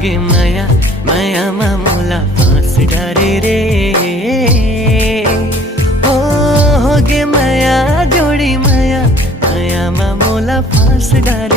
गे माया मायामा मोला फाँस डारे रे। हो गे माया जोडी माया मायामा मोला फाँस डारे।